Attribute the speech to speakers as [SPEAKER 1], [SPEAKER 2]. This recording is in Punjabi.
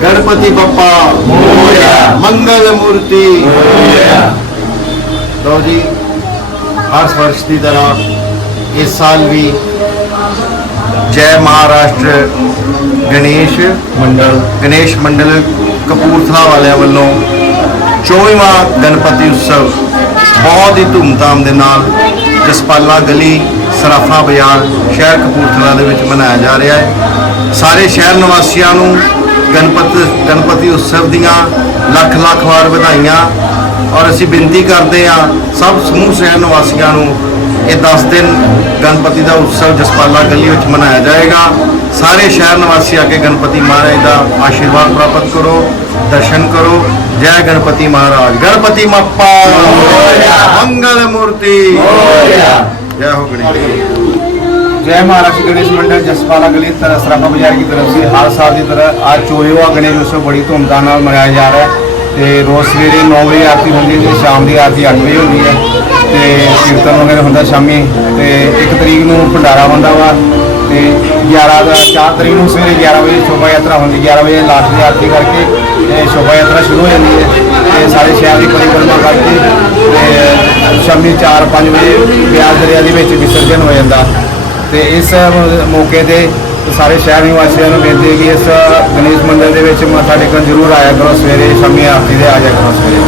[SPEAKER 1] गणपति
[SPEAKER 2] बप्पा मंगल
[SPEAKER 1] मूर्ति
[SPEAKER 2] तो जी हर वर्ष की तरह इस साल भी ਜੈ ਮਹਾਰਾਸ਼ਟਰ ਗਣੇਸ਼
[SPEAKER 1] ਮੰਡਲ
[SPEAKER 2] ਗਣੇਸ਼ ਮੰਡਲ ਕਪੂਰਥਲਾ ਵਾਲਿਆਂ ਵੱਲੋਂ 24ਵਾਂ ਗਣਪਤੀ ਉਤਸਵ ਬਹੁਤ ਹੀ ਧੂਮਧਾਮ ਦੇ ਨਾਲ ਜਸਪਾਲਾ ਗਲੀ ਸਰਾਫਾ ਬਾਜ਼ਾਰ ਸ਼ਹਿਰ ਕਪੂਰਥਲਾ ਦੇ ਵਿੱਚ ਮਨਾਇਆ ਜਾ ਰਿਹਾ ਹੈ ਸਾਰੇ ਸ਼ਹਿਰ ਨਿਵਾਸੀਆਂ ਨੂੰ ਗਣਪਤ ਗਣਪਤੀ ਉਤਸਵ ਦੀਆਂ ਲੱਖ ਲੱਖ ਵਾਰ ਵਧਾਈਆਂ ਔਰ ਅਸੀਂ ਬੇਨਤੀ ਕਰਦੇ ਹਾਂ ਸਭ ਸਮੂਹ ਸ਼ਹਿਰ ਨਿਵਾਸੀਆਂ ਨੂੰ ਇਹ 10 ਦਿਨ ਗਣਪਤੀ ਦਾ ਉਤਸਵ ਜਸਪਾਲਾ ਗਲੀ ਵਿੱਚ ਮਨਾਇਆ ਜਾਏਗਾ ਸਾਰੇ ਸ਼ਹਿਰ ਨਿਵਾਸੀ ਆ ਕੇ ਗਣਪਤੀ ਮਹਾਰਾਜ ਦਾ ਆਸ਼ੀਰਵਾਦ ਪ੍ਰਾਪਤ ਕਰੋ ਦਰਸ਼ਨ ਕਰੋ ਜੈ ਗਣਪਤੀ ਮਹਾਰਾਜ ਗਣਪਤੀ ਮੱਪਾ ਮੰਗਲ ਮੂਰਤੀ जय हो गणेश
[SPEAKER 3] जय महाराष्ट्र गणेश मंडल जसपाला गली तरह सराफा बाजार की तरफ से हर साल की तरह आज चौहवा गणेश उत्सव बड़ी धूमधाम ਨਾਲ ਮਨਾਇਆ ਜਾ ਰਿਹਾ ਹੈ ਤੇ ਰੋਜ਼ ਸਵੇਰੇ 9 ਵਜੇ ਆਰਤੀ ਹੁੰਦੀ ਹੈ ਤੇ ਸ਼ਾਮ ਦੀ ਆਰਤੀ 8 ਵਜੇ ਹੁੰਦੀ ਹੈ ਤੇ ਕੀਰਤਨ ਵਗੈਰਾ ਹੁੰਦਾ ਸ਼ਾਮੀ ਤੇ 1 ਤਰੀਕ ਨੂੰ ਭੰਡਾਰਾ ਹੁੰਦਾ ਵਾ ਤੇ 11 ਦਾ 4 ਤਰੀਕ ਨੂੰ ਸਵੇਰੇ 11 ਵਜੇ ਸ਼ੋਭਾ ਯਾਤਰਾ ਹੁੰਦੀ 11 ਵਜੇ ਲਾਸਟ ਦੀ ਆਰਤੀ ਕਰਕੇ ਤੇ ਸ਼ੋਭਾ ਯਾਤਰਾ ਸ਼ੁਰੂ ਹੋ ਜਾਂਦੀ ਹੈ ਤੇ ਸਾਰੇ ਸ਼ਹਿਰ ਦੀ ਪਰਿਕਰਮਾ ਕਰਕੇ ਤੇ ਸ਼ਾਮੀ 4-5 ਵਜੇ ਬਿਆਸ ਦਰਿਆ ਦੇ ਵਿੱਚ ਵਿਸਰਜਨ ਹੋ ਜਾਂਦਾ ਤੇ ਇਸ ਮੌਕੇ ਤੇ ਸਾਰੇ ਸ਼ਹਿਰ ਨਿਵਾਸੀਆਂ ਨੂੰ ਬੇਨਤੀ ਹੈ ਕਿ ਇਸ ਗਣੇਸ਼ ਮੰਦਰ ਦੇ ਵਿੱਚ ਮੱਥਾ ਟੇਕਣ ਜ਼ਰੂਰ ਆਇਆ ਕਰੋ, ਸਵੇਰੇ ਸ਼ਾਮੀ ਆਰਤੀ ਦੇ ਆ ਜਾਇਆ ਕਰੋ ਸਵੇਰੇ।